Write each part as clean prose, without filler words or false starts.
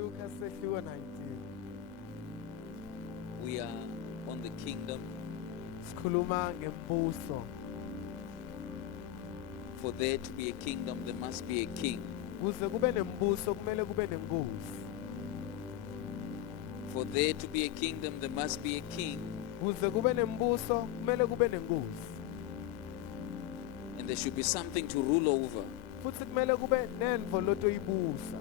Luka sehluko 19. We are on the kingdom. Sikhuluma ngembuso. For there to be a kingdom, there must be a king. Kuze kube nembuso kumele kube nenkosi. For there to be a kingdom, there must be a king. Kuze kube nembuso kumele kube nenkosi. And there should be something to rule over. Futhi kumele kube nento lotoyibusa.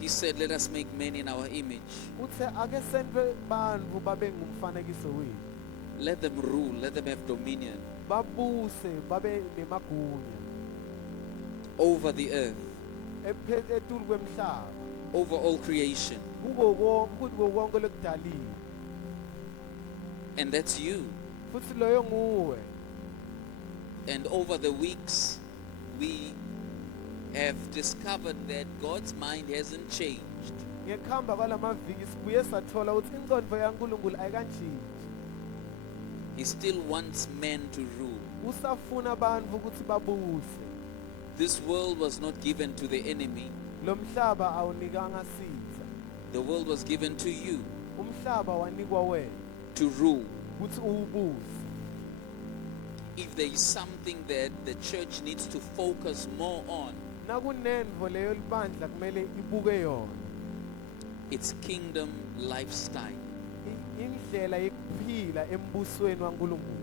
He said, let us make men in our image. Uthe ake senze bantfu babe ngumfanekiso wethu. Let them rule, let them have dominion Babuse babe nemagunya over the earth, etulu kwemhlaba. over all creation. Kuko konke lokudaliwe. And that's you. Futhi loyo nguwe. And over the weeks, we have discovered that God's mind hasn't changed. Ngekhamba kwalamaviki sibuye sathola ukuthi incondvo yaNkulunkulu ayikantshintshi. He still wants men to rule. Usafuna bantfu ukuthi babuse. This world was not given to the enemy. Lo mhlaba awunikanga sitha. The world was given to you Umhlaba wanikwa wena to rule. ukuthi uwubuse. If there is something that the church needs to focus more on, Nakunenvo leyo libandla kumele ibuke yona. it's kingdom lifestyle. Indlela yekuphila embusweni waNkulunkulu.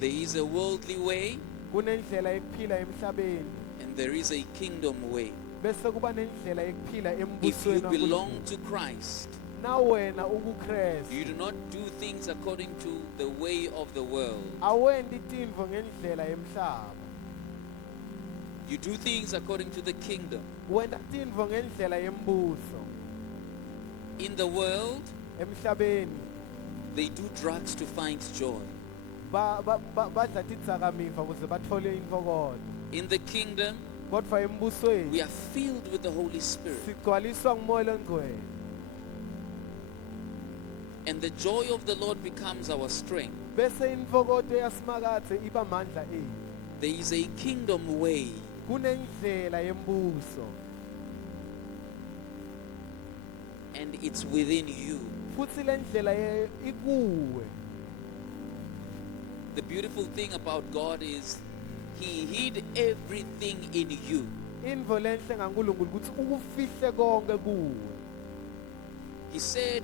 There is a worldly way Kunendlela yekuphila emhlabeni and there is a kingdom way. bese kuba nendlela yekuphila If you embusweni belong waNkulunkulu. to Christ, Na wena ukuKristu you do not do things according to the way of the world. awendi tintfo ngendlela yemhlaba. You do things according to the kingdom. Wenda tintfo ngendlela yembuso. In the world, Emhlabeni they do drugs to find joy. badla tidzakamiva ukuze bathole intfokolo. In the kingdom, Kodwa embusweni we are filled with the Holy Spirit. sigcwaliswa ngumoya longcwele. And the joy of the Lord becomes our strength. Bese intfokoto yasimakathe iba mandla ethu. There is a kingdom way. Kunendlela yembuso And it's within you. futhi le ndlela ikuwe. The beautiful thing about God is He hid everything in you. Intfo lenhle ngaNkulunkulu ukuthi ukufihle konke kuwe. He said,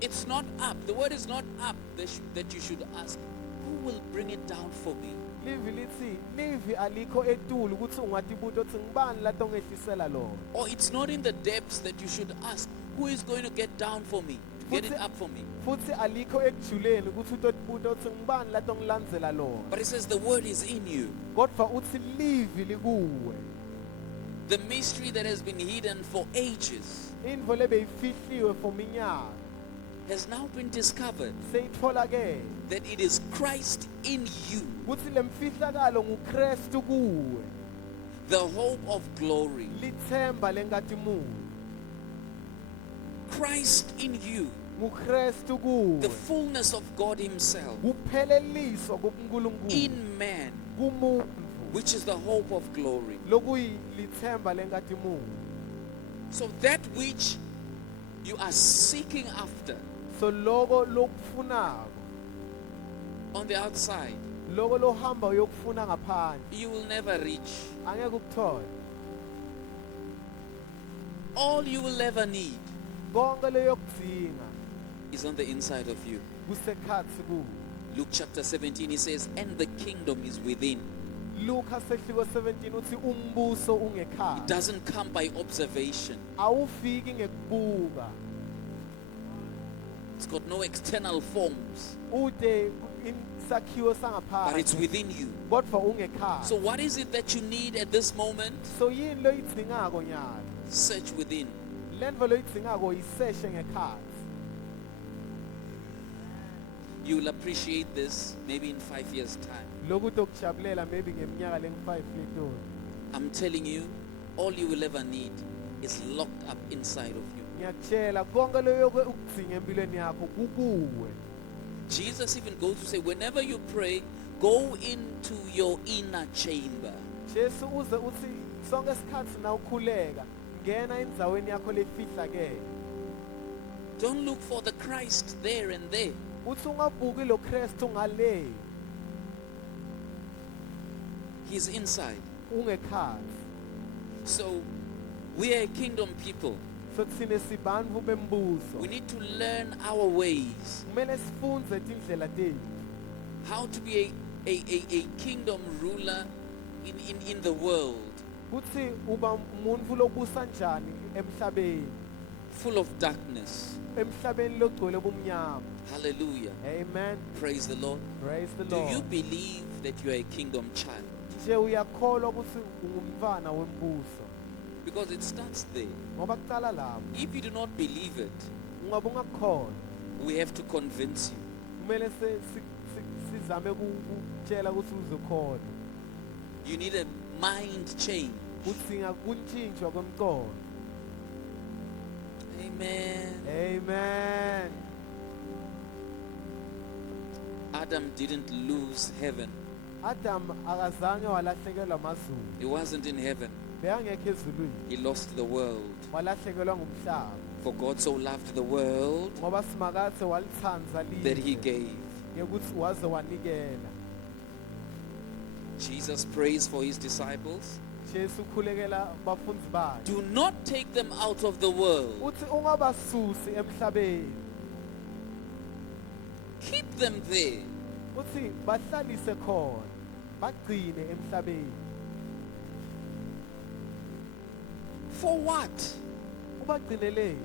it's not up. The word is not up that you should ask, who will bring it down for me? Livi lithi livi alikho etulu ukuthi ungatibuta ukuthi ngibani latongehlisela lona. Or it's not in the depths that you should ask, who is going to get down for me, to get it up for me? Futhi alikho ekujuleni ukuthi utotibuta ukuthi ngibani latongilandzela lona. But it says the word is in you. Kodwa uthi livi likuwe. The mystery that has been hidden for ages Intfo lebeyifihliwe for minyaka has now been discovered, seyitfolakele that it is Christ in you, ukuthi lemfihlakalo nguKristu kuwe. the hope of glory. Lithemba lenkatimuni. Christ in you, nguKristu kuwe. the fullness of God Himself Kupheleliswa kuNkulunkulu in man, kumuntu which is the hope of glory. lokuyilithemba lenkatimuni. So that which you are seeking after So loko lokufunako on the outside, loko lohamba uyokufuna ngaphandle you will never reach. angeke ukuthola. All you will ever need Konke leyokudzinga is on the inside of you. kusekhatsi kuwe. Luke chapter 17, he says, and the kingdom is within. Luka sehluko 17 uthi umbuso It ungekhaya. doesn't come by observation. Awufiki ngekubuka. It's got no external forms, Ude isakhiwo but it's sangaphandle. within you. Kodwa ungekhaya. So what is it that you need at this moment? So yini loyidzingako nyalo? Search within. Lento loyidzingako yiseshe ngekhatsi. You will appreciate this maybe in 5 years' time. Lokutokujabulela maybe ngeminyaka lengu-5 letoni. I'm telling you, all you will ever need is locked up inside of you. Ngiyakutshela konke loyoke ukudzinga empilweni yakho kukuwe. Jesus even goes to say, whenever you pray, go into your inner chamber. Jesu uze uthi sonke isikhathi na ukhuleka ngena endzaweni yakho lefihlakele. Don't look for the Christ there and there. Uthi ungabuki lo Kristu ngale He's inside. ungekhaya. So we are a kingdom people. So tsine sibandvu bembuso. We need to learn our ways. Kumele sifunze tindlela tethu. How to be a kingdom ruler in the world. Uthi uba umuntu lobusa njani emhlabeni. Full of darkness. Emhlabeni logcwele ubumnyama. Hallelujah. Amen. Praise the Lord. Praise the Do Lord. you believe that you are a kingdom child? Nje uyakholwa ukuthi ungumntwana wembuso. Because it starts there. Ngoba kuqala lapho. If you do not believe it, Ungabe ungakholwa. we have to convince you. Kumele sizame ukutshela ukuthi uzokholwa. You need a mind change. Udzinga kuntshintshwa kwemqondo. Amen. Amen. Adam didn't lose heaven. Adam akazange walahlekelwa amazulu. He wasn't in heaven. Beyangekho ezulwini. He lost the world. Walahlekelwa ngumhlaba. For God so loved the world Ngoba simakathe walithanda that he lize. gave. Ngekuthi waze wanikela. Jesus prays for his disciples. Jesu ukhulekela abafundi bakhe. Do not take them out of the world. Uthi ungabasusi emhlabeni. Keep them there. Uthi bahlalise khona. Bagcine emhlabeni. For what? Ubagcinele.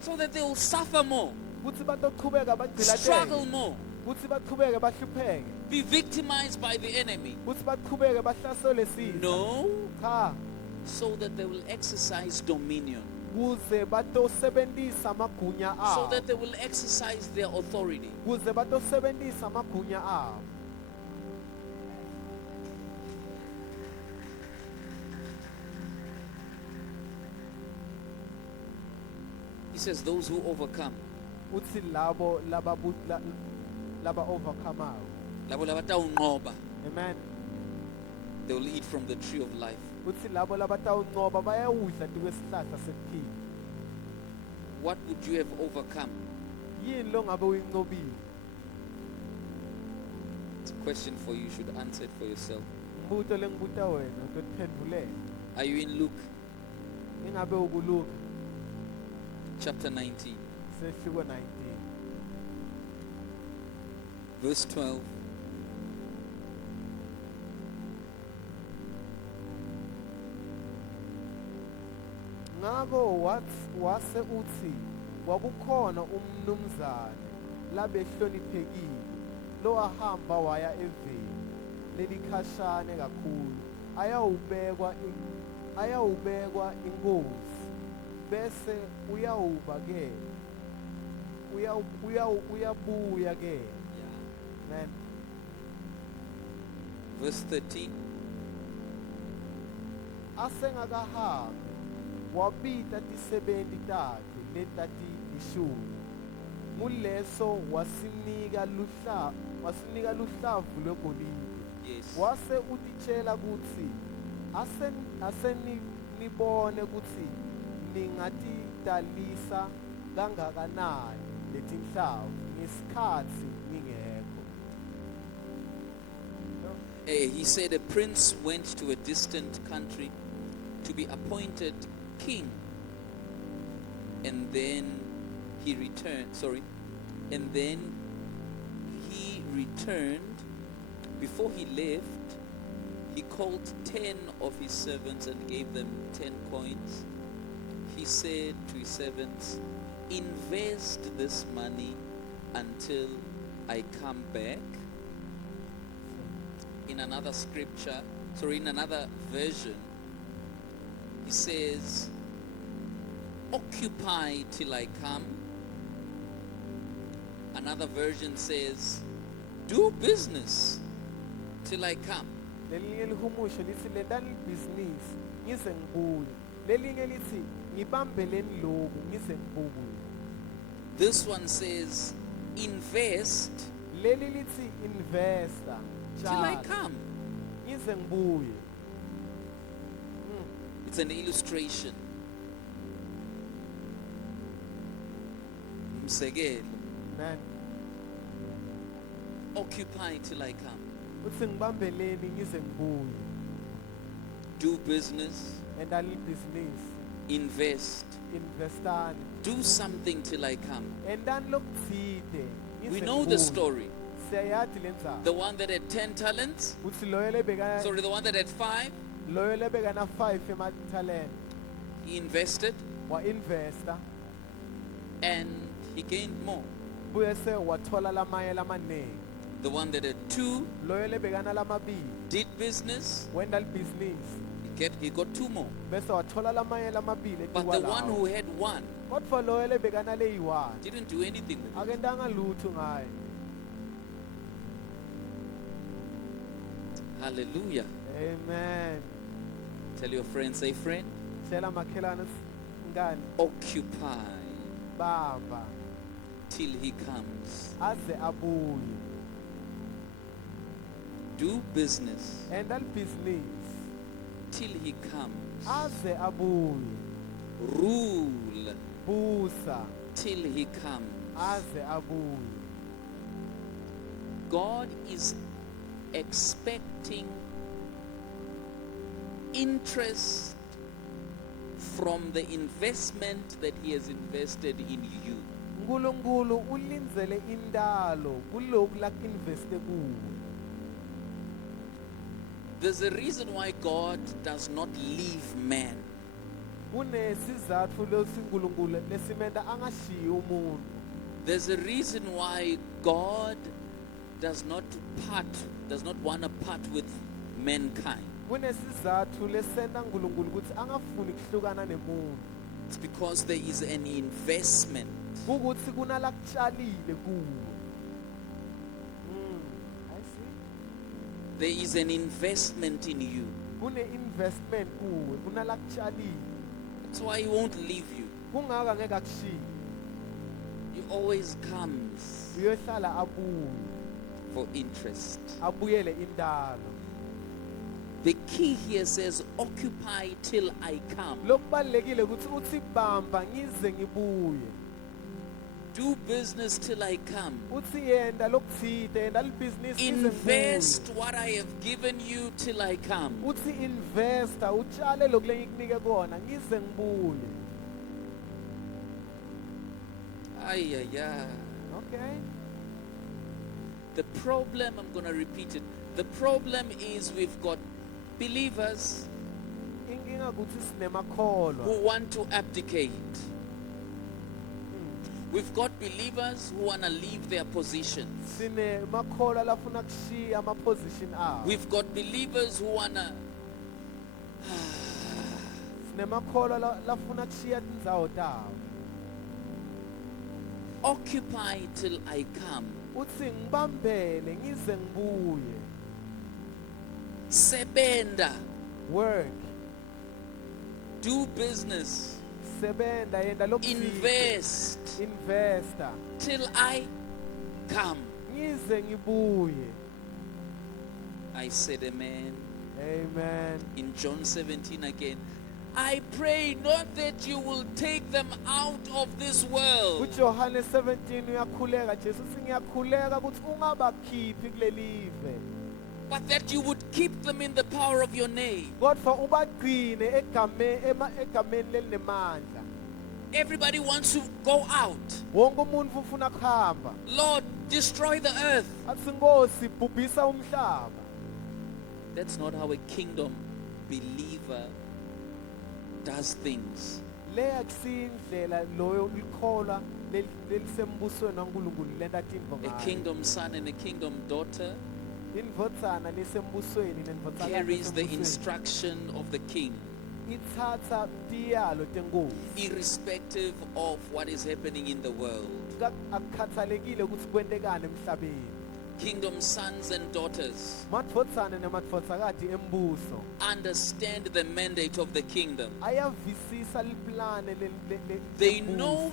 So that they will suffer more, Uthi batoqhubeka struggle bagcilateke. more, Uthi baqhubeke bahlupheke. be victimized by the enemy. Uthi baqhubeke bahlaselwe sitha. No, Cha, so that they will exercise dominion, kuze batosebenzisa amagunya so abo. that they will exercise their authority. Kuze batosebenzisa amagunya abo. He says, those who overcome, Uthi labo laba overcomeayo. labo labatawunqoba, Amen. they will eat from the tree of life. Uthi labo labatawunqoba bayawudla kwesihlahla sekuphila. What would you have overcome? Yini lo ngabe uyinqobile? It's a question for you. You should answer it for yourself. Umbuto lengibuta wena utophendulele. Are you in Luke Ingabe ukuluka chapter 19, sehluko 19. verse 12? Ngako wase uthi kwakukhona umnumzane labehloniphekile lo ahamba waya eveni lelikhashane kakhulu ayawubekwa inkosi bese uyabuya ke man. Verse 13. Asengakahambi wabita tisebenti takhe letati ishumi nguleso wasinika luhlavu lwegolide. Yes. Wase utitshela kutsi asenibone kutsi ningatidalisa kangakanani letinhlavu ngesikhatsi ngingekho. He said a prince went to a distant country to be appointed king, and then he returned. And then he returned. Before he left, he called 10 of his servants and gave them 10 coins. He said to his servants, invest this money until I come back. In another scripture, in another version, he says, occupy till I come. Another version says, do business till I come. Lelinye lihumusho lithi lendani ibhizinisi ngize ngibuye. Lelinye lithi ngibambeleni loku ngize ngibuye. This one says, invest Leli lithi investor till I come. ngize ngibuye. It's an illustration. Umsekelo. Amen. Occupy till I come. Uthi ngibambeleni ngize ngibuye. Do business. Enda libhizinisi. Invest. Investani. Do something till I come. Endani lokuthide. We know the story. Siyayazi lenza. The one that had 10 talents. Uthi loyo lebeka Sorry, the one that had 5. loyo lebeka na 5 emathalente. He invested Wa investor. and he gained more. Buye se wathola lamanye lamanengi. The one that had 2 Loyo lebekana lamabili. did business. Wenda libhizinisi. He got 2 more. Bese wathola lamanye lamabili But the one who had 1 kodwa loyo lebekana leyi-1 didn't do anything with it. akentanga lutho ngayo. Hallelujah. Amen. Tell your friend, say friend, Tshela makhelwane ngani occupy baba till he comes. aze abuye. Do business Enda libhizinisi till he comes. aze abuye. Rule Busa till he comes. aze abuye. God is expecting interest from the investment that he has invested in you. uNkulunkulu ulinzele indalo kulokhu laku-investe kuwe. There's a reason why God does not leave man. Kunesizathu lesi uNkulunkulu lesimenda angashiyi umuntu. There's a reason why God does not want to part with mankind. Kunesizathu lesenda uNkulunkulu ukuthi angafuni kuhlukana nemuntu. It's because there is an investment. Ukuthi kunalakutshalile kuwe. I see. There is an investment in you. Kune investment kuwe, kunalakutshalile. That's why he won't leave you. Kungaka ngeke akushiye. He always comes Uyohlala abuye, for interest. abuyele indalo. The key here says, occupy till I come. Lokubalekile ukuthi uthi bamba ngize ngibuye. Do business till I come. Uthi yenda lokuthide, yenda libhizinisi ngize Invest ngibuye. what I have given you till I come. Uthi investor, utshale lokhu lengikunike kona ngize ngibuye. Ay, ay, ay. Okay? The problem, I'm going to repeat it. The problem is we've got believers Inkinga ukuthi sinemakholwa. who want to abdicate. We've got believers who want to leave their positions. Sinemakholwa lafuna kushiya ama-position abo. We've got believers who want to Sinemakholwa lafuna kushiya tindzawo tawo. occupy till I come. Uthi ngibambele ngize ngibuye. Sebenda. Work. Do business. Sebenda yenda lokuthide. Invest Investor. till I come. Ngize ngibuye. I said amen. Amen. In John 17 again, I pray not that you will take them out of this world, UJohane 17 uyakhuleka Jesu uthi ngiyakhuleka ukuthi ungabakhiphi kulelive. but that you would keep them in the power of your name. Kodwa ubagcine egameni lelinemandla. Everybody wants to go out. Wonke umuntu ufuna kuhamba. Lord, destroy the earth. Athi Nkosi bhubhisa umhlaba. That's not how a kingdom believer does things. Le akusindlela loyo ukholwa lelisembusweni kaNkulunkulu lenta tintfo A ngayo. kingdom son and a kingdom daughter Indvodzana lesembusweni nendvodzana carries the lesembusweni instruction of the king, itsatsa tiyalo tenkosi. irrespective of what is happening in the world. Akukhathalekile ukuthi kwentekani emhlabeni. Kingdom sons and daughters Madvodzana nemadvodzakati embuso understand the mandate of the kingdom. ayavisisa liplane They know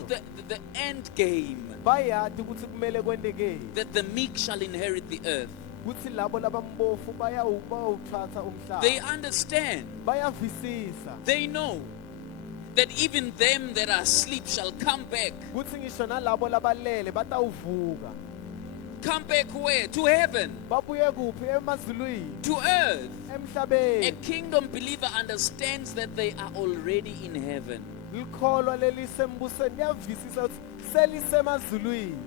the end game, bayati ukuthi kumele kwenteke that the meek shall inherit the earth. kuthi labo labambofu bayawuthatha umhlaba. They understand. Bayavisisa They know that even them that are asleep shall come back. kuthi ngisho nalabo labalele batawuvuka. Come back where? To heaven. Babuye kuphi? Emazulwini, To earth. A emhlabeni. kingdom believer understands that they are already in heaven. Likholwa lelisembusweni liyavisisa ukuthi selisemazulwini.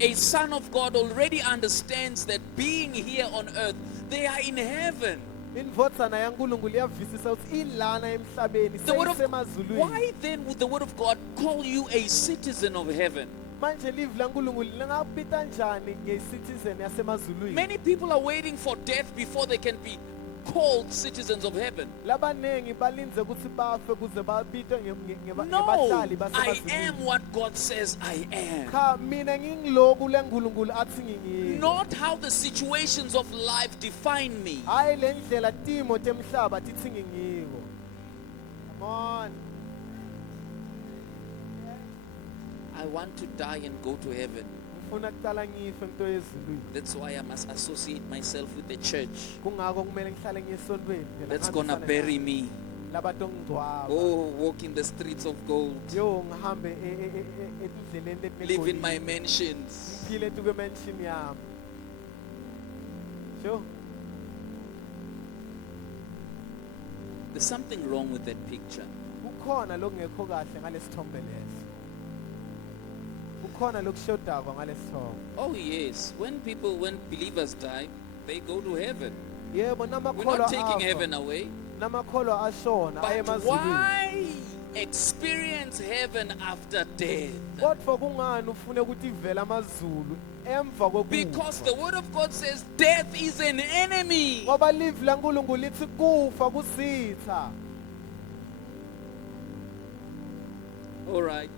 A son of God already understands that being here on earth, they are in heaven. Indvodzana yaNkulunkulu iyavisisa ukuthi ilana emhlabeni The word of, seyisemazulwini. why then would the word of God call you a citizen of heaven? Manje live laNkulunkulu lingakubita njani nge-citizen yasemazulwini? Many people are waiting for death before they can be called citizens of heaven. Labanengi balinze ukuthi bafe kuze babitwe No, ngebahlali I basemazulwini. am what God says I am. Cha mina ngingiloku leNkulunkulu athi ngingiyini. Not how the situations of life define me. Hayi lendlela timo temhlaba tithi ngingiko. Come on. I want to die and go to heaven. Ngifuna kuqala ngife ngento yezulwini. That's why I must associate myself with the church Kungako kumele ngihlale ngiyesontweni phela. that's gonna bury me. Labatongcwaba. Oh, walk in the streets of gold. Yo ngihambe etindleleni Live in letinegolide. my mansions. Ngiphile tuke mansion yami. Sure. There's something wrong with that picture. Kukhona lokungekho kahle ngalesithombe leso. Kukhona lokushodako ngalesithombe. Oh yes, when believers die, they go to heaven. Yebo We're namakholwa not taking afa. heaven away. Namakholwa ashona aye But emazulwini. why experience heaven after death? Kodwa kungani ufune ukuthi ivele amazulu emva kokufa? Because the word of God says death is an enemy. Ngoba live laNkulunkulu lithi kufa kusitha. All right.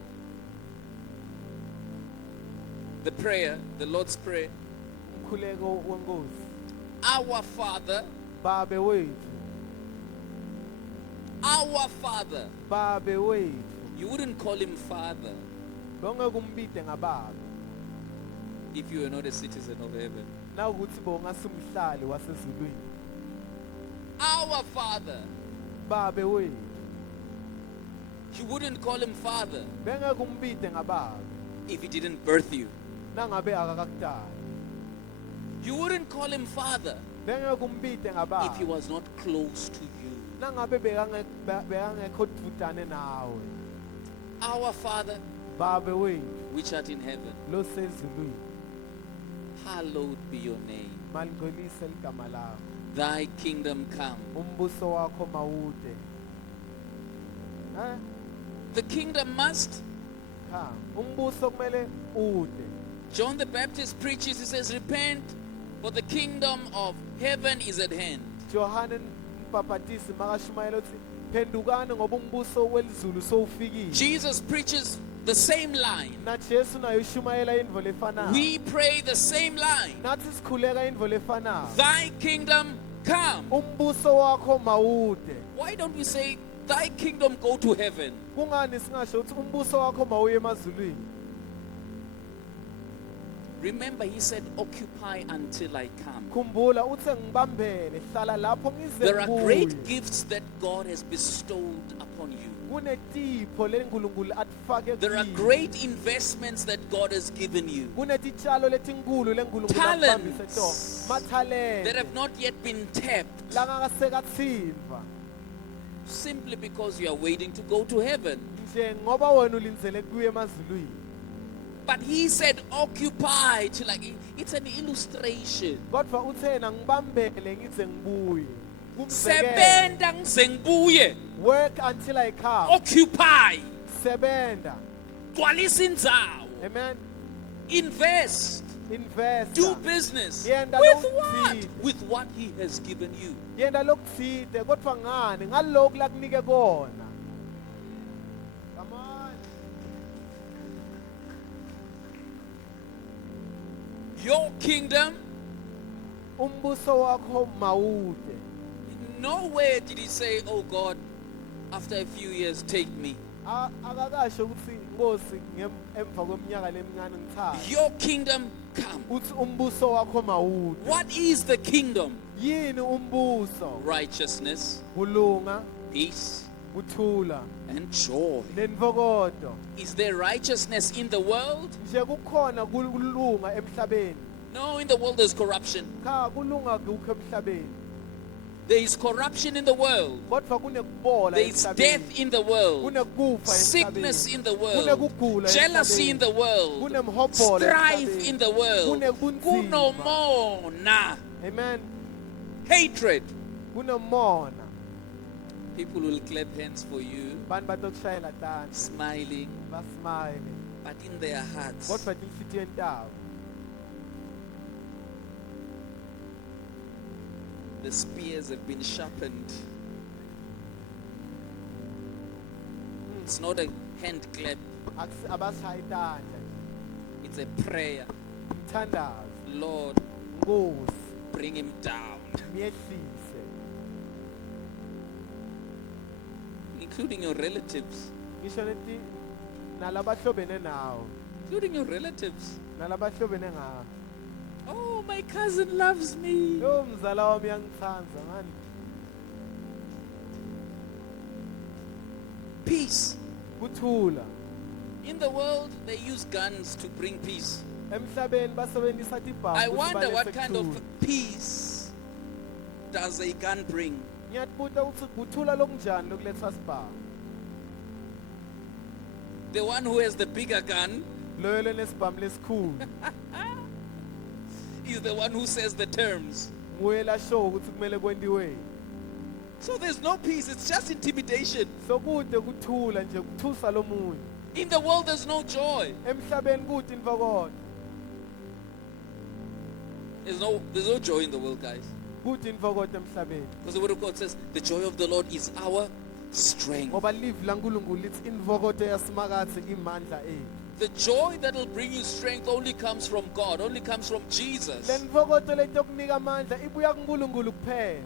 The prayer, the Lord's Prayer. Umkhuleko wenkosi. Our Father, Babe wethu, our Father. babe wethu. You wouldn't call him Father Bongeke umbide ngababa. if you were not a citizen of heaven. Nawukuthi bongasimhlali wasezulwini. Our Father. Babe wethu. You wouldn't call him Father Bengeke umbide ngababa. if he didn't birth you. Nangabe akakakudala. You wouldn't call him Father Bengeke umbide if he ngababa. was not close to you. Nangabe bekangekho dvutane nawe. Our Father, Babe wethu which art in heaven, lo sezulwini. hallowed be your name. Malingcolise ligama lakho. Thy kingdom come. Umbuso wakho mawude. The kingdom must. Cha, umbuso kumele ude. John the Baptist preaches, he says, repent, for the kingdom of heaven is at hand. Johane Mbhaphatisi makashumayela uthi phendukani ngoba umbuso welizulu sowufikile. Jesus preaches the same line. Na Jesu naye ushumayela indvo lefanayo. We pray the same line. Nathi sikhuleka indvo lefanayo. Thy kingdom come. Umbuso wakho mawude. Why don't we say, thy kingdom go to heaven? Kungani singasho ukuthi umbuso wakho mawuye emazulwini? Remember, he said, occupy until I come. Khumbula uthe ngibambele hlala lapho ngize There are ngibuye. great gifts that God has bestowed upon you. Kunetipho leNkulunkulu atfake There are kimi. great investments that God has given you Kunetitshalo letinkhulu leNkulunkulu Talents akubambise tona. that Mathalente have not yet been tapped, langakasekatsimva. simply because you are waiting to go to heaven. Nje ngoba wena ulindzele kuye emazulwini. But he said, occupy till it's an illustration. Kodwa uthena ngibambele ngize ngibuye. Kumzekelo, Sebenda ngize ngibuye. work until I come. Occupy. Sebenda. Gcwalisa indzawo. Amen. Invest. Invest. Do business. Yenda With lokutsite. what? With what he has given you. Yenda lokutsite kodwa ngani ngalokhu lakunike kona. Come on. Your kingdom, Umbuso wakho mawude. nowhere did he say, oh God, after a few years, take me. Akakasho ukuthi Nkosi emva kweminyaka lemincane ngithathe. Your kingdom come. uthi umbuso wakho mawude. What is the kingdom? Yini umbuso? Righteousness, Kulunga, peace, kuthula, and joy. nenvokodo. Is there righteousness in the world? Nje kukhona kulunga emhlabeni. No, in the world there's corruption. Cha kulunga kukho emhlabeni. There is corruption in the world. Kodwa kunekubola There is emhlabeni. death in the world. Kunekufa Sickness emhlabeni. in the world. Kunekugula Jealousy in emhlabeni. the world. Kunemhobholo Strife emhlabeni. in the world. Kunebunzima. Kunomona. Amen. Hatred. Kunomona. People will clap hands for you, Bantu batokushayela tanda. smiling, Basmile. but in their hearts, Kodwa tinhlitiyo entaba. the spears have been sharpened. It's not a hand clap, Abashayi tanda. it's a prayer. Mthandazo. Lord, Nkosi. bring him down, Miyehlise. including your relatives. Ngisho leti nalabahlobene nawo. Including your relatives. Nalabahlobene ngawo. Oh, my cousin loves me. Yo mzala wami uyangithanda mani. Peace. Kuthula. In the world, they use guns to bring peace. Emhlabeni basebenzisa tibhamu. I ukuthi wonder balethe what kind of kuthula. peace does a gun bring? Ngiyabuza ukuthi kuthula lokunjani lokuletha sibhamu. The one who has the bigger gun Loyo lenesibhamu lesikhulu. is the one who says the terms. Nguye lasho ukuthi kumele kwenziwe. So there's no peace, it's just intimidation. Sokude kuthula nje kuthusa lomunye. In the world, there's no joy. Emhlabeni kuthi invokodo. There's no joy in the world, guys. Kuthi invokodo emhlabeni. Because the word of God says, the joy of the Lord is our strength. Ngoba live laNkulunkulu lithi invokodo yasimakathi imandla ethu. The joy that will bring you strength only comes from God, only comes from Jesus. Lenvokodo letokunika amandla ibuya kuNkulunkulu kuphela.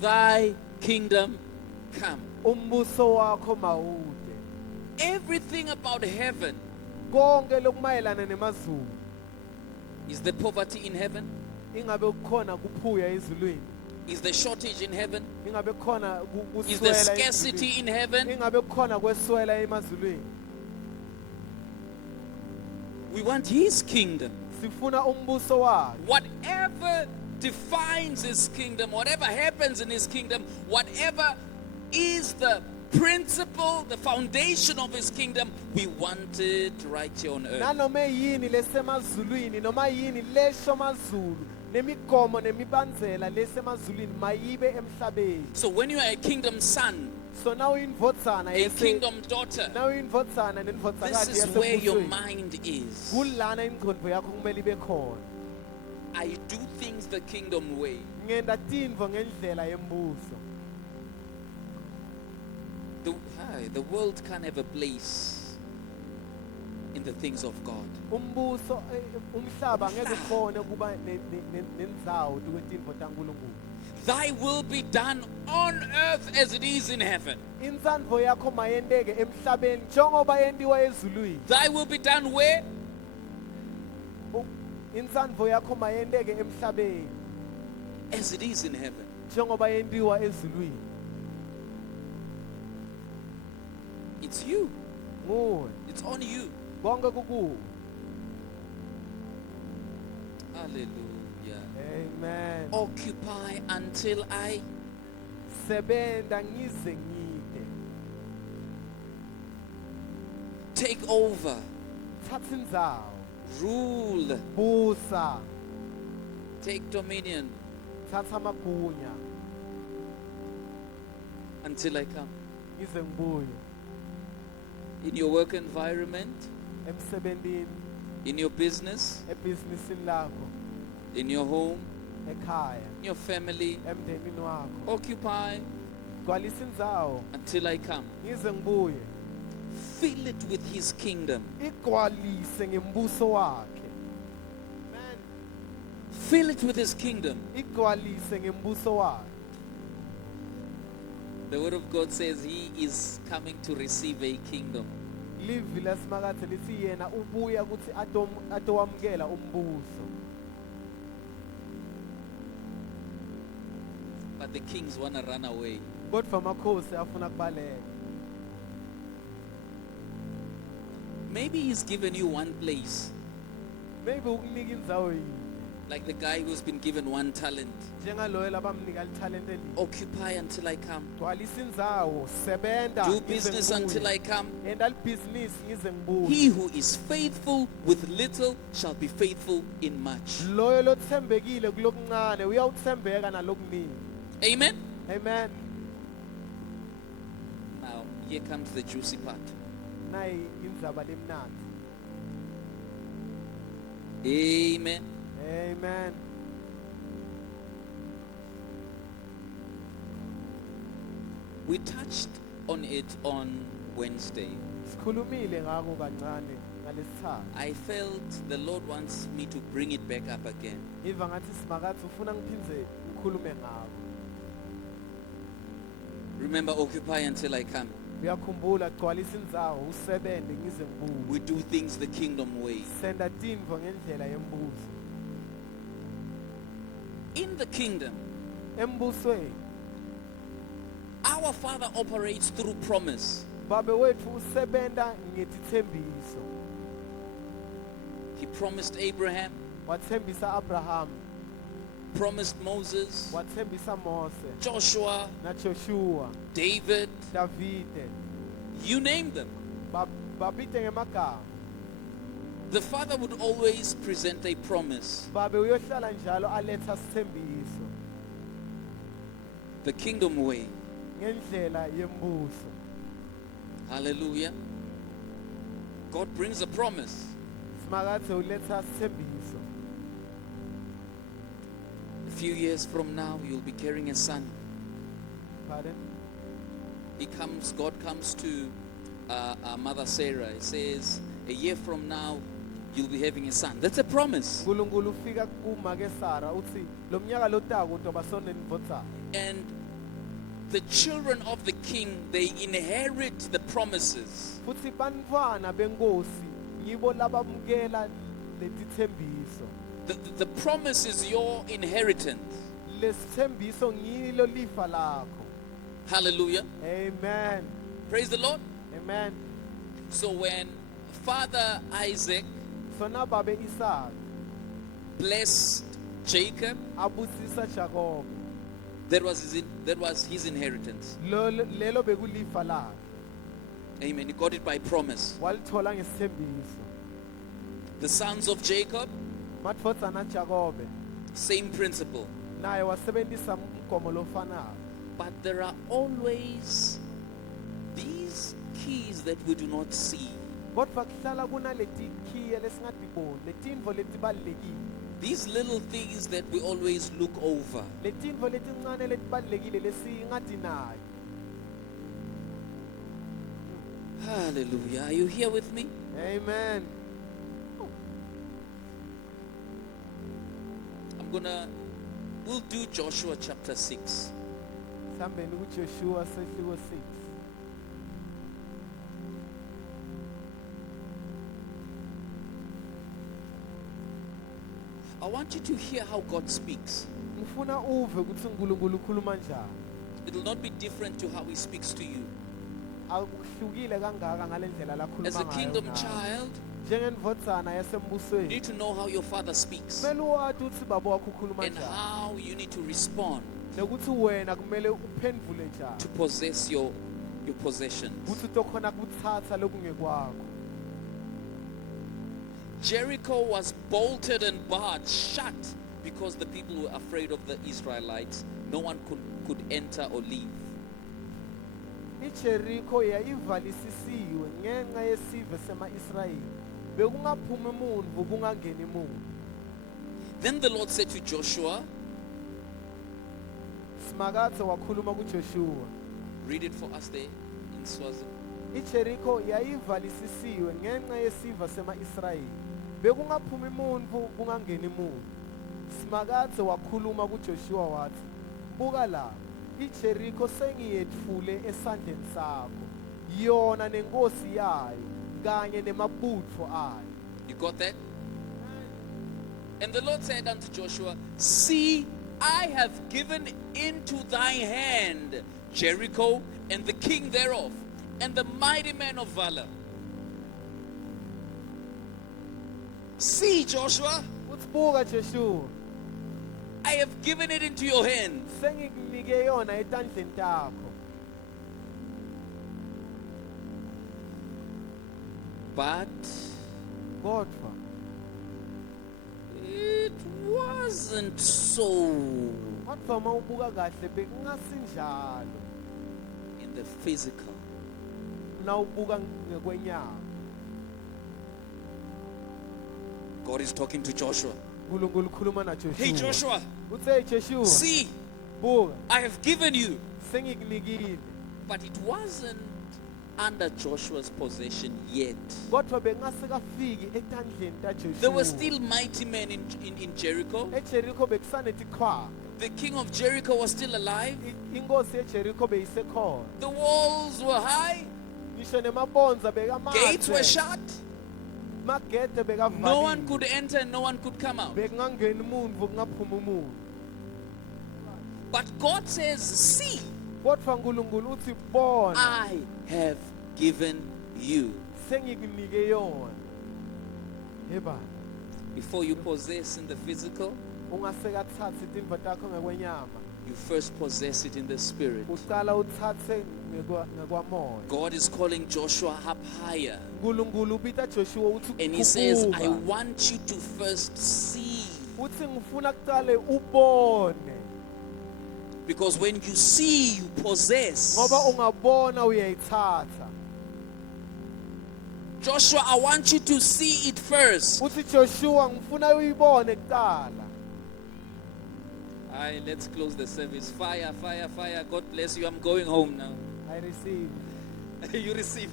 Thy kingdom come. Umbuso wakho mawude. Everything about heaven. Konke lokumayelana nemazulu. Is there poverty in heaven? Ingabe kukhona kuphuya ezulwini. Is there shortage in heaven? Ingabe kukhona Is there kuswela scarcity ezulwini. in heaven? Ingabe kukhona kweswela emazulwini. We want his kingdom. Sifuna umbuso wakhe. Whatever defines his kingdom, whatever happens in his kingdom, whatever is the principle, the foundation of his kingdom, we want it right here on earth. Nanoma yini lesemazulwini noma yini lesho mazulu nemigomo nemibandzela lesemazulwini mayibe emhlabeni. So when you are a kingdom son, So now indvodzana a kingdom daughter, now indvodzana this nendvodzakati is where your yasebusweni. mind is. Kulana ingqondo yakho kumele ibe khona. I do things the kingdom way. Ngenda tintfo ngendlela yembuso. The world can't have a place in the things of God. Umbuso umhlaba ngeke khona kuba nendzawo kwetintfo taNkulunkulu. Thy will be done on earth as it is in heaven. Intsandvo yakho mayenteke emhlabeni njengoba yentiwa ezulwini. Thy will be done where? Intsandvo yakho mayenteke emhlabeni As it is in heaven. njengoba yentiwa ezulwini. It's you. Nguwe It's on you. konke kukuwe. Hallelujah. Amen. Occupy until I Sebenta ngize ngide. take over. Thatha indzawo. Rule. Busa. Take dominion Thatha amagunya until I come. ngize ngibuye. In your work environment, Emsebentini, in your business, ebhizinisini lakho, in your home, ekhaya, in your family. emndenini wakho. Occupy Gcwalisa indzawo until I come. ngize ngibuye. Fill it with his kingdom. Igcwalise ngembuso wakhe. Amen. Fill it with his kingdom. Igcwalise ngembuso wakhe. The word of God says he is coming to receive a kingdom. livi lasimakathe lithi yena ubuya ukuthi atowamukela umbuso. But the kings want to run away. Kodwa amakhosi afuna kubaleka. Maybe he's given you one place, Maybe ukunika indzawo yini. like the guy who's been given one talent. Njengaloyo labamnika lithalente elihle. Occupy until I come. Gcwalisa indzawo, sebenza Do ngize business ngibuye. until I come. Enda libhizinisi ngize ngibuye. He who is faithful with little shall be faithful in much. Loyo lothembekile kulokuncane uyawuthembeka nalokuningi. Amen. Amen. Now, here comes the juicy part. Nayi indzaba lemnandi. Amen. Amen. We touched on it on Wednesday. Sikhulumile ngako kancane ngalesithathu. I felt the Lord wants me to bring it back up again. Ngiva ngathi simakathe ufuna ngiphindze ngikhulume ngako. Remember, occupy until I come. Uyakhumbula gcwalisa indzawo usebenze ngize ngibuye. We do things the kingdom way. Senda tintfo ngendlela yembuso. In the kingdom, Embusweni our Father operates through promise. babe wethu usebenta ngetithembiso. He promised Abraham, Wathembisa Abraham, promised Moses, wathembisa Mose, Joshua, na Joshua, David, Davide. you name them. Babite ngemagama. The Father would always present a promise. Babe uyohlala njalo aletha sithembiso The kingdom way. ngendlela yembuso. Hallelujah. God brings a promise. Simakathe uletha sithembiso. A few years from now, you'll be carrying a son. Pardon? God comes to Mother Sarah. He says, a year from now, you'll be having a son. That's a promise. uNkulunkulu ufika kumake Sara uthi lo mnyaka lotako utoba sonendvodza. And the children of the king, they inherit the promises. Futhi bantfwana benkosi yibo labamukela letithembiso. The promise is your inheritance. Lesithembiso ngilo lifa lakho. Hallelujah. Amen. Praise the Lord. Amen. So when Father Isaac Sona babe Isaac blessed Jacob, abusisa Jacob. that was his inheritance. Lelo bekulifa lakhe. Amen. He got it by promise. Walithola ngesithembiso. The sons of Jacob, Madvodzana Jacob same principle. naye wasebenzisa umgomo lofanayo. But there are always these keys that we do not see. Kodwa kuhlala kunaleti khiye lesingatiboni, letintfo letibalulekile. These little things that we always look over. Letintfo letincane letibalulekile lesingatinayo. Hallelujah. Are you here with me? Amen. We'll do Joshua chapter 6. Sambeni kuJoshua sehluko 6. I want you to hear how God speaks. Ngifuna uve ukuthi uNkulunkulu ukhuluma njani. It will not be different to how he speaks to you. Akuhlukile kangaka ngalendlela la As a khuluma kingdom ngayo. child, Njengendvodzana you yasembusweni. need to know how your father speaks Kumele wazi ukuthi baba wakho ukhuluma and njani. how you need to respond Nokuthi wena kumele uphendvule njani. to possess your possessions. Ukuthi utokhona kuthatha lokungekwakho. Jericho was bolted and barred shut because the people were afraid of the Israelites. No one could enter or leave. iJericho yayivalisisiwe ngenxa yesive sema-Israyeli. Bekungaphumi umuntu kungangeni umuntu. Then the Lord said to Joshua, Simakathe wakhuluma kuJoshua. read it for us there in Swazi. iJericho yayivalisisiwe ngenxa yesiva sema-Israyeli. Bekungaphumi umuntu kungangeni umuntu. Simakathe wakhuluma kuJoshua wathi, buka la, iJericho sengiyetfule esandleni sakho. Yona nenkosi yayo kanye nemabutfo ayo. You got that? And the Lord said unto Joshua, see, I have given into thy hand Jericho and the king thereof, and the mighty men of valor. See, Joshua, Uthi buka Joshua, I have given it into your hands. sengikunike yona etandleni takho. But Kodwa it wasn't so kodwa mawubuka kahle bekungasinjalo in the physical. nawubuka ngekwenyama. God is talking to Joshua. uNkulunkulu ukhuluma na Joshua. Hey, Joshua, Uthe Joshua, see, buka I have given you. sengikunikile. But it wasn't under Joshua's possession yet. Kodwa bengasekafiki etandleni taJoshua. There were still mighty men in Jericho. eJericho bekusanetikhwa. The king of Jericho was still alive. Inkosi yeJericho beyisekhona. The walls were high. Ngisho nemabonza Gates were bekamahle. shut. Magede bekavaliwe. No one could enter and no one could come out. Bekungangeni umuntu kungaphuma umuntu. But God says, see, Kodwa uNkulunkulu uthi bona I have given you. sengikunike yona. Yeba, Before you possess in the physical, ungasekathatha intindvo takho ngekwenyama. you first possess it in the spirit. Uqala uthathe ngekwamoya. God is calling Joshua up higher. uNkulunkulu ubita Joshua uthi And he says, I khuphuka. want you to first see. Uthi ngifuna kuqale ubone. Because when you see, you possess. Ngoba ungabona uyayithatha. Joshua, I want you to see it first. Uthi Joshua ngifuna uyibone kuqala. Aye, let's close the service. Fire, fire, fire. God bless you. I'm going home now. I receive. You receive.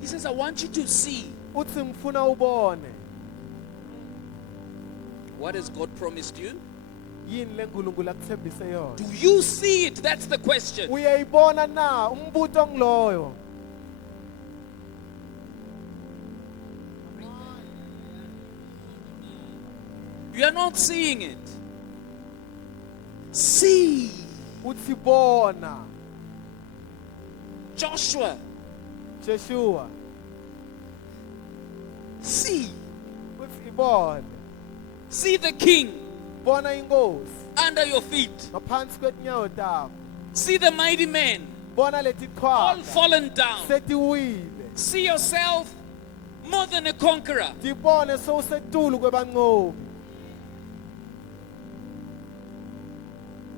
He says, I want you to see. Uthi ngifuna ubone. What has God promised you? Yini leNkulunkulu akuthembise yona? Do you see it? That's the question. Uyayibona na umbuto ngiloyo? You are not seeing it. See. Uthi bona. Joshua, Joshua, see. uthi ibone. See the king Bona inkosi under your feet. ngaphansi kwetinyawo takho. See the mighty men Bona leti all qhwaga fallen down. setiwile. See yourself more than a conqueror. Dibone sowusetulu kwebanqobi.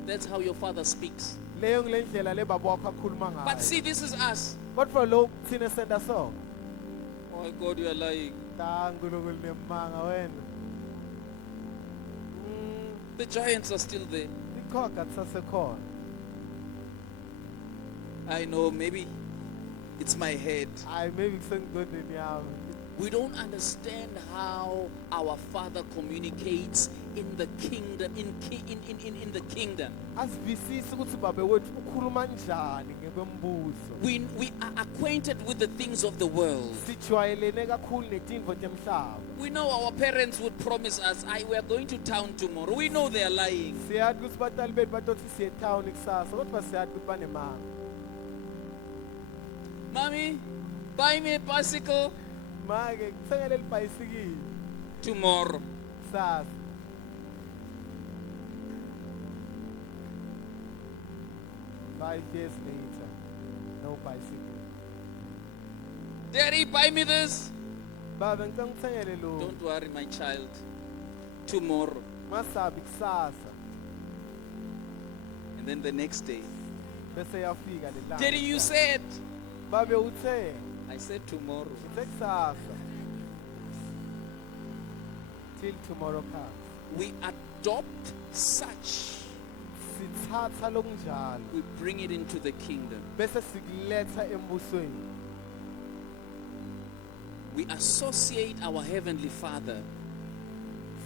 That's how your father speaks. Leyo ngilendlela le baba wakho akhuluma But ngayo. see, this is us. Kodwa lo thina senda so. Oh God, you are lying. Ta uNkulunkulu nemanga wena. The giants are still there. Iqhwaga lisasekhona. I know, maybe it's my head. Hayi maybe kusengqondweni yami. We don't understand how our Father communicates in the kingdom, in the kingdom. Asivisisi ukuthi babe wethu ukhuluma njani ngekwembuso. We are acquainted with the things of the world. Sijwayelene kakhulu netindvo temhlaba. We know our parents would promise us, we are going to town tomorrow. We know they are lying. Siyazi ukuthi batali bethu batothi siye town kusasa kodwa siyazi ukuthi banemanga. Mommy, buy me a bicycle Make kuthengele libhayisikili tomorrow. kusasa. Five years later, no bicycle. Daddy, buy me this. Baba ngicela ngithengele lo. Don't worry, my child. Tomorrow. Masabi kusasa. And then the next day. Bese yafika le langa. Daddy, you said. Babe uthe I said tomorrow. uthe kusasa. Till tomorrow comes. We adopt such. Sithatha lokunjalo We bring it into the kingdom. bese sikuletha embusweni. We associate our heavenly Father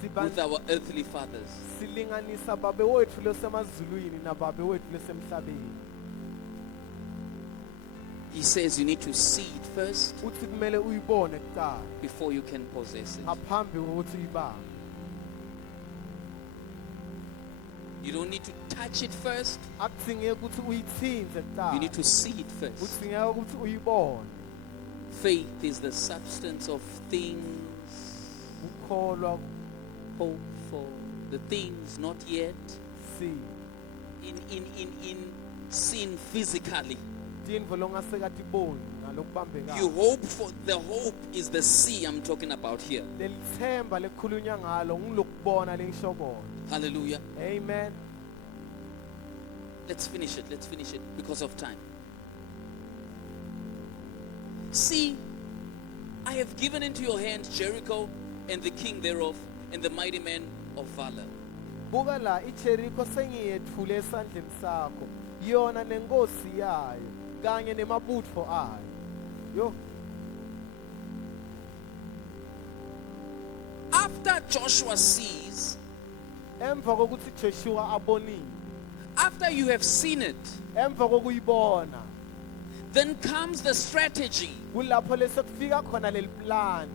Siban- with our earthly fathers. Silinganisa babe wethu losemazulwini na babe wethu losemhlabeni. He says you need to see it first uthi kumele uyibone kuqala before you can possess it. ngaphambi kokuthi uyibambe. You don't need to touch it first. Akudzingeki ukuthi uyithinze You kuqala, need to see it first. kudzingeka ukuthi uyibone. Faith is the substance of things Ukholwa hoped for, the things not yet si in seen physically. tintfo longasekatiboni You ngalokubambekayo. hope for, the hope is the see I'm talking about here. Lelithemba lekukhulunywa ngalo ngilokubona lengisho kona. Hallelujah. Amen. Let's finish it because of time. See, I have given into your hand Jericho and the king thereof and the mighty men of valor. Buka la iJericho sengiyethule esandleni sakho, yona nenkosi yayo kanye nemabutfo ayo. Yo, After Joshua sees, emva kokuthi Joshua abonile, after you have seen it, emva kokuyibona, then comes the strategy. kulapho lesekufika khona leli plan.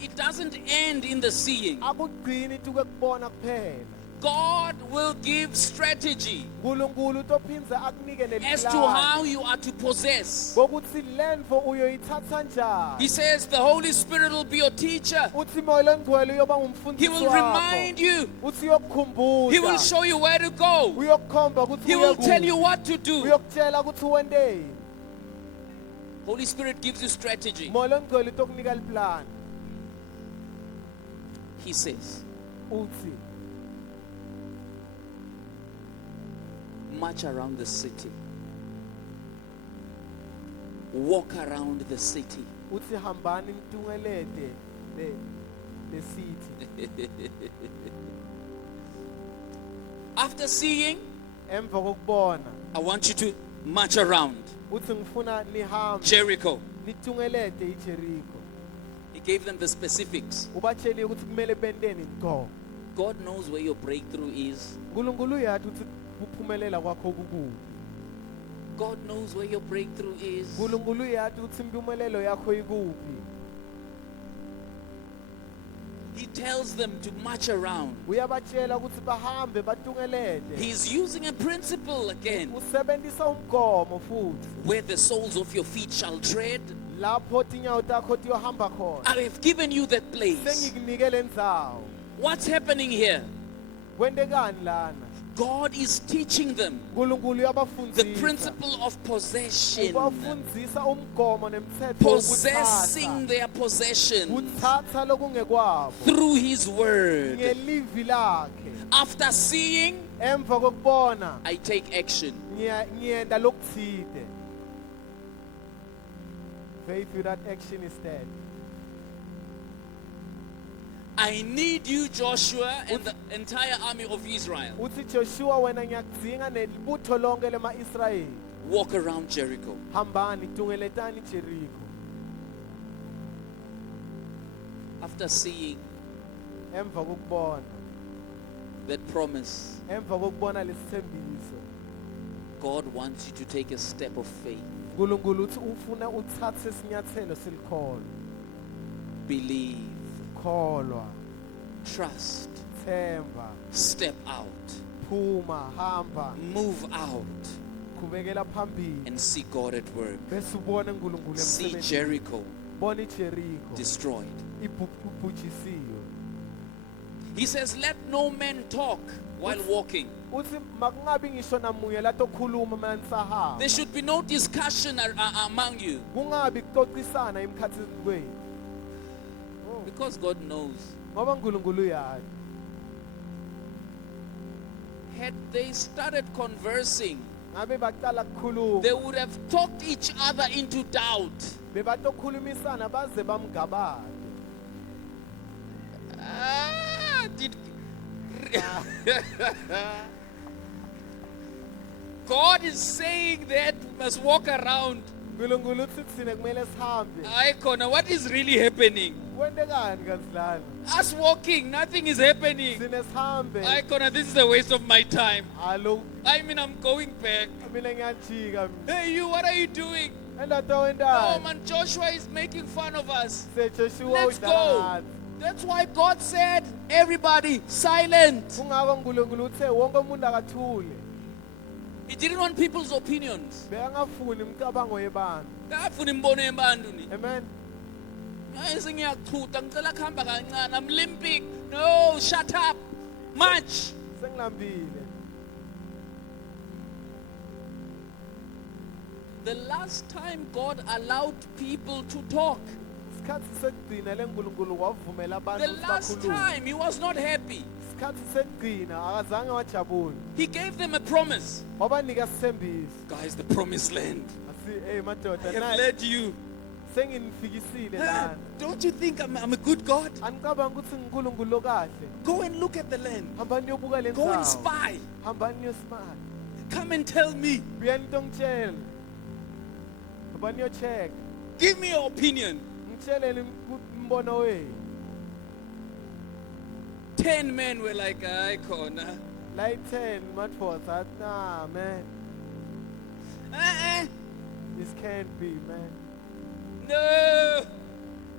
It doesn't end in the seeing. Akugcini tuke kubona kuphela. God will give strategy uNkulunkulu utophindze akunike as to neliplan how you are to possess. bokuthi lendvo uyoyithatha njani. He says the Holy Spirit will be your teacher. Uthi Moya Longcwele uyoba He ngumfundisi will remind wakho. you. Uthi uyokukhumbuza. He will show you where to go. Uyokukhomba ukuthi He will tell you what to do. uyokutshela ukuthi wendeni. Holy Spirit gives you strategy. Moya Longcwele utokunika liplan. He says, Uthi march around the city. Walk around the city. uthi hambani nitungelete le city. After seeing, Emva kokubona I want you to march around uthi ngifuna nihambe Jericho. nitungelete iJericho. He gave them the specifics. Ubatshele ukuthi kumele benteni ngco. God knows where your breakthrough is. uNkulunkulu uyathi ukuthi kuphumelela kwakho kukuphi. God knows where your breakthrough is. uNkulunkulu uyathi ukuthi impumelelo yakho ikuphi. He tells them to march around. Uyabatshela ukuthi bahambe batungelete. He's using a principle again. Usebenzisa umgomo futhi Where the soles of your feet shall tread, lapho tinyawo takho tiyohamba khona. I have given you that place. Sengikunike lendzawo. What's happening here? Kwendekani lana? God is teaching them uNkulunkulu the uyabafundzisa. principle of possession. Ubafundzisa umgomo nemtsetfo Possessing wokuthatha. their possession Kuthatha lokungekwabo. through His word. Ngelivi lakhe. After seeing, Emva kokubona I take action. ngiyenda lokutsite. Faith without action is dead. I need you, Joshua, and the entire army of Israel. Uthi Joshua wena ngiyakudzinga nelibutho lonke lema-Israyeli. Walk around Jericho. Hambani tungeletani iJericho. After seeing Emva kokubona, that promise, emva kokubona lesithembiso, God wants you to take a step of faith. uNkulunkulu uthi ufuna uthathe isinyathelo selikholo. Believe, Kholwa, trust, themba, step out, phuma, hamba, move out, khubekela phambili. and see God at work. Bese ubone uNkulunkulu See emsebenzini. Jericho Bona iJericho destroyed. ibhujisiwe. He says, let no man talk while walking. Uthi makungabi ngisho namunye latokhuluma mina nisahamba. There should be no discussion among you, Kungabi kuxoxisana emkhathini kwenu. because God knows. Ngoba uNkulunkulu uyazi. Had they started conversing, Ngabe baqala kukhuluma. they would have talked each other into doubt. Bebatokhulumisana baze bamgabane. God is saying that we must walk around. uNkulunkulu uthi thina kumele sihambe Hayi khona, what is really happening? kwentekani kansilana Us walking, nothing is happening. sine sihambe Hayi khona, this is a waste of my time. alo I mean, I'm going back. mina ngiyajika Hey, you, what are you doing? endoda Oh wendayo man, Joshua is making fun of us. seJoshua Let's udlala go. ngathi That's why God said, everybody silent. kungako uNkulunkulu uthe wonke umuntu akathule He didn't want people's opinions. bekangafuni imicabango yebantu Kafuna imbono yabantu ni. amen Ngiyachutha ngicela kuhamba kancane. I'm limping. No, shut up. March. sengilambile The last time God allowed people to talk, isikhathi sekugcina leNkulunkulu wavumela the abantu last bakhulume time he was not happy. isikhathi sekugcina akazange wajabula He gave them a promise. wabanika isithembiso Guys, the promised land. asi hey madoda I have nayi led you. senginifikisile Huh? lana Don't you think I'm a good God? anicabanga ukuthi ngiNkulunkulu lokahle Go and look at the land. hambani niyobuka le Go and ndzawo spy. hambani niyosimala Come and tell me. buyani nitongitshela hambani niyocheck Give me your opinion. ngitsheleni umbono wenu 10 men were like, I corner. like 10 madoda athi nah man this can't be man No.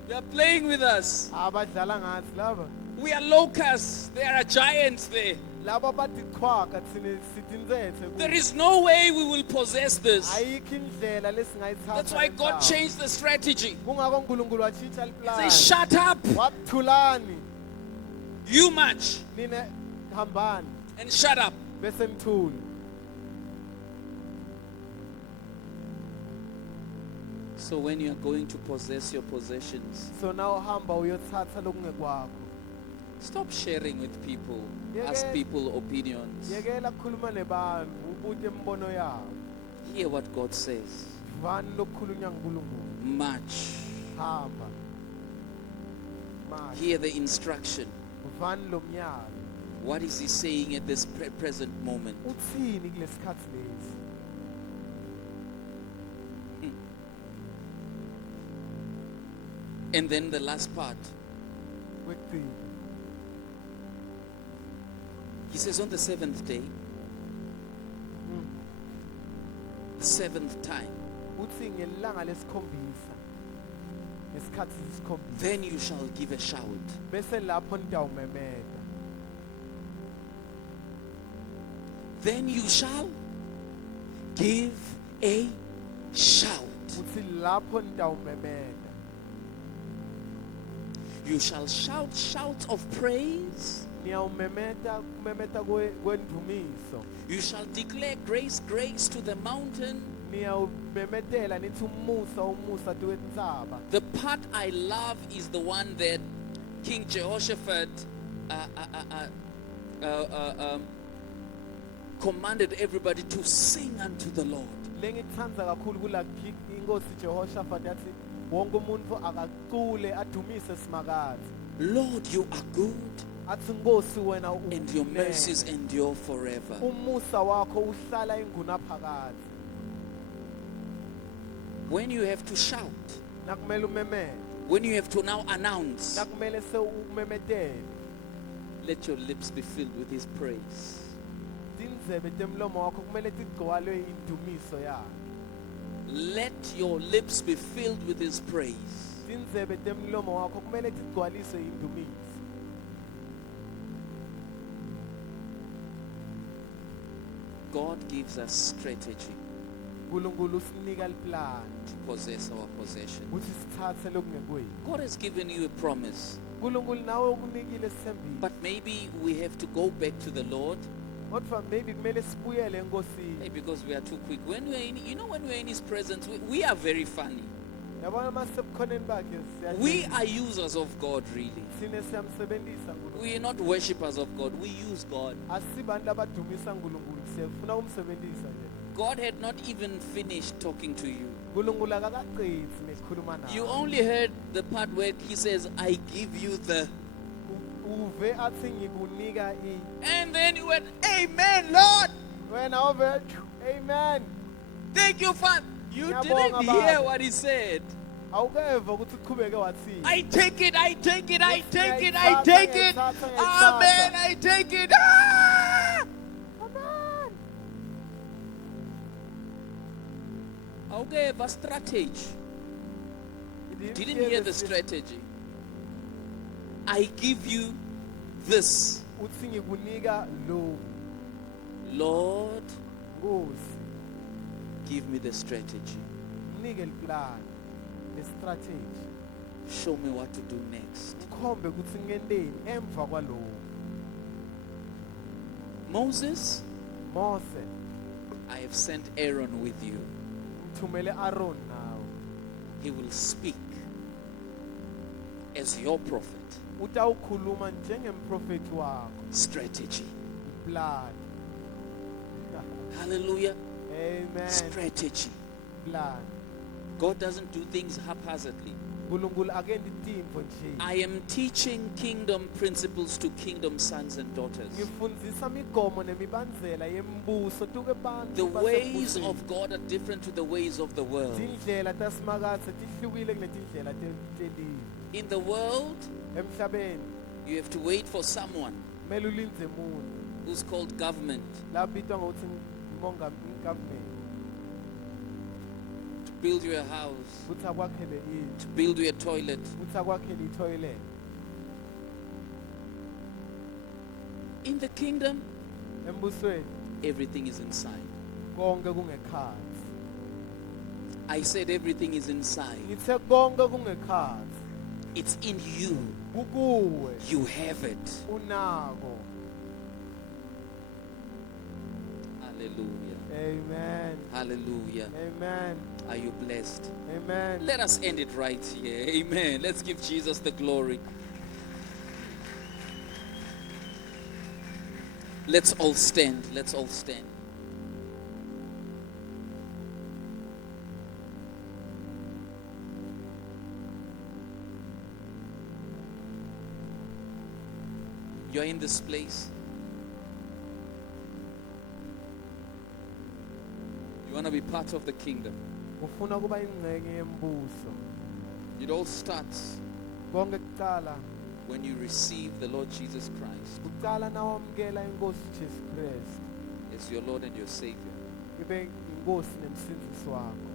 You are playing with us. abadlala ngathi laba We are locusts. There are giants there. laba bathi qhwaga thina sithi nithethe There is no way we will possess this. ayikho indlela lesingayithatha That's why God lendawo. changed the strategy. kungako uNkulunkulu watshintsha Say, liplani shut up. wathulani You march nina hambani and shut up. bese nithule So when you are going to possess your possessions, so now hamba uyothatha lokungekwakho stop sharing with people. Yeah, Ask yeah. people opinions. yekela kukhuluma nebantu ubute imibono yabo Hear what God says. vani lokukhulunywa nguNkulunkulu March. hamba manje Hear the instruction. vani lo myalo What is he saying at this present moment? uthini kulesikhathi lesi And then the last part. kwekugcina He says on the seventh day, the seventh time, uthi ngelanga lesikhombisa ngesikhathi sesikhombisa then you shall give a shout. bese lapho nitawumemeta Then you shall give a shout. uthi lapho nitawumemeta You shall shout shouts of praise. niyawumemeta kumemeta kwendumiso You shall declare grace, grace to the mountain. niyawumemetela nithi umusa tiwentsaba The part I love is the one that King Jehoshaphat commanded everybody to sing unto the Lord. lengikuthanda kakhulu kula inkosi Jehoshaphat yathi wonke umuntu akacule adumise simakazi Lord, you are good, athi nkosi wena and your mercies endure forever. umusa wakho uhlala ingunaphakade When you have to shout, nakumele umemete when you have to now announce, nakumele sewumemetele let your lips be filled with his praise. tindzebe temlomo wakho kumele tigcwalwe indumiso yakhe Let your lips be filled with his praise. tindzebe temlomo wakho kumele tigcwaliswe indumiso God gives us strategy uNkulunkulu usinika liplani to possess our possession. ukuthi sithathe lokungekwethu God has given you a promise, uNkulunkulu nawe ukunikile isithembiso but maybe we have to go back to the Lord. kodwa maybe kumele sibuyele enkosini Hey, because we are too quick. When we are in, when we are in his presence, we are very funny. yabona masebukhoneni bakhe We are users of God, really. thine siyamsebenzisa uNkulunkulu We are not worshippers of God. We use God. asibantu abadumisa uNkulunkulu siyafuna umsebenzisa nje God had not even finished talking to you. uNkulunkulu akakaqedzi nesikhuluma nawe You only heard the part where he says, I give you the... uve athi ngikunika And then you went, Amen, Lord. wena ove amen Thank you, Father. You Ngiyabonga, didn't hear Baba. what he said. Awukeva ukuthi uqhubeke wathini. I take it, I take it, I take it, I Ngiyayithatha, take it. ngiyayithatha, ngiyayithatha. Amen, I take it. Ah! Amen. Awukeva strategy. You Didn't hear the strategy. I give you this. Uthi ngikunika lo. Lord, Nkosi, give me the strategy. mnike iplan, le-strategy. Show me what to do next. Ukhombe ukuthi ngenteni emva kwalokho. Moses, Mose, I have sent Aaron with you. ngithumele Aaron nawe. He will speak as your prophet. Utawukhuluma njengemprofethi wakho. Strategy. Plan. Hallelujah. Amen. Strategy. Plan. God doesn't do things haphazardly. uNkulunkulu akendi intfo nje. I am teaching kingdom principles to kingdom sons and daughters. Ngifundisa imigomo nemibandzela yembuso tuke bantfu The ways basembusweni. of God are different to the ways of the world. Tindlela tasimakatsi tihlukile kunetindlela telive. In the world, Emhlabeni you have to wait for someone kumele ulindze umuntu who's called government labitwa ngokuthi government to build you a house, ukuthi akwakhele indlu, to build you a toilet. ukuthi akwakhele itoilet. In the kingdom, Embusweni everything is inside. konke kungekhatsi. I said everything is inside. Ngithe konke kungekhatsi. It's in you. Kukuwe You have it. unako. Hallelujah. Amen. Hallelujah. Amen. Are you blessed? Amen. Let us end it right here. Amen. Let's give Jesus the glory. Let's all stand. Let's all stand. You're in this place. You want to be part of the kingdom. Ufuna kuba ingcenye yembuso. It all starts Konke kuqala when you receive the Lord Jesus Christ kuqala nawamkela inkosi Jesu Christ. as your Lord and your Savior. Ibe inkosi nemsindisi wakho.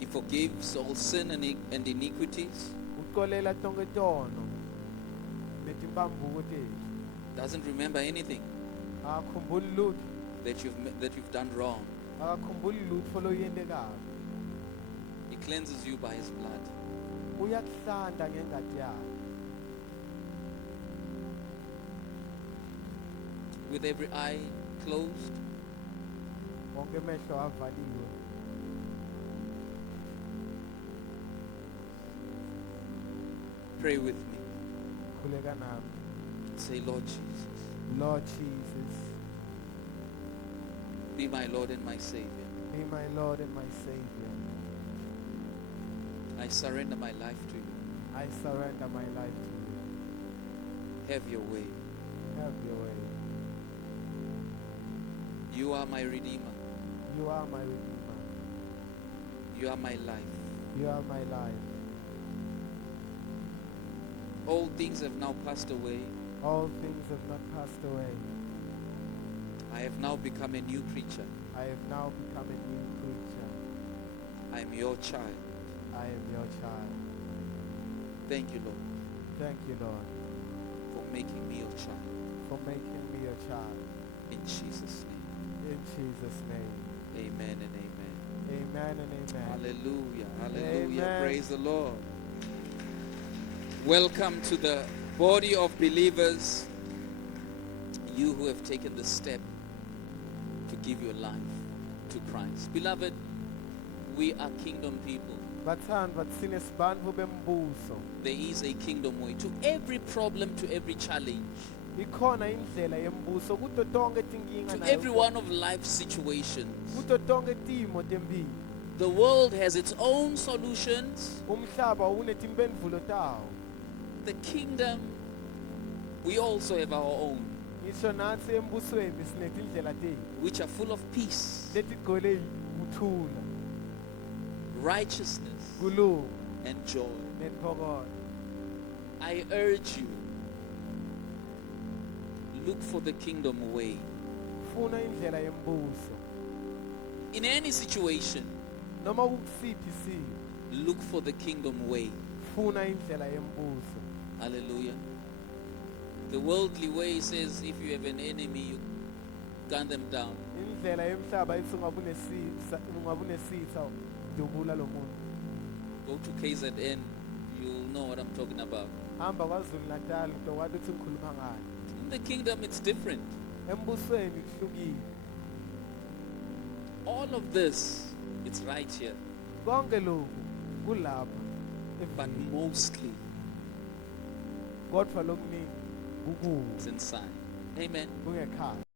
He forgives all sin and iniquities. Uxolela tonke tono netimpambuko tethu. Doesn't remember anything Akakhumbuli lutho, that you've done wrong. akakhumbuli lutho loyentekayo. He cleanses you by His blood. Uyakuhlanda ngengati yakhe. With every eye closed, Wonke amehlo avaliwe. pray with me. Khuleka nami. Say, Lord Jesus, Lord Jesus, be my Lord and my Savior. be my Lord and my Savior. I surrender my life to you. I surrender my life to you. Have your way. Have your way. You are my Redeemer. You are my Redeemer. You are my life. You are my life. All things have now passed away. All things have not passed away. I have now become a new creature. I have now become a new creature. I am your child. I am your child. Thank you, Lord, Thank you, Lord, for making me your child. for making me your child. In Jesus' name. In Jesus' name. Amen and amen. Amen and amen. Hallelujah. Hallelujah. Amen. Praise the Lord. Welcome to the body of believers. You who have taken the step to give your life to Christ. Beloved, we are kingdom people. Bathandwa tsine sibantfu bembuso. There is a kingdom way to every problem, to every challenge, Ikhona indlela yembuso kuto tonke tinkinga to nayo- every one of life's situations. kuto tonke timo temphilo. The world has its own solutions. Umhlaba unetimphendvulo tawo. The kingdom, we also have our own. ngisho nathi embusweni sinetindlela tethu which are full of peace, letigcwele ukuthula, righteousness, kulunga and joy. nethokozo. I urge you, look for the kingdom way. Funa indlela yembuso. In any situation, Noma ukusiphi isimo, look for the kingdom way. funa indlela yembuso. Hallelujah. The worldly way says if you have an enemy, you gun them down. Indlela yemhlaba ithi ungabe unesitha dubula lo muntu. Go to KZN, you'll know what I'm talking about. Hamba kwaZulu Natal utokwazi ukuthi ngikhuluma ngani. In the kingdom, it's different. Embusweni kuhlukile. All of this, it's right here. Konke lokhu kulapha. But mostly, Kodwa lokuningi kukuwo it's inside. Amen. kungekhaya.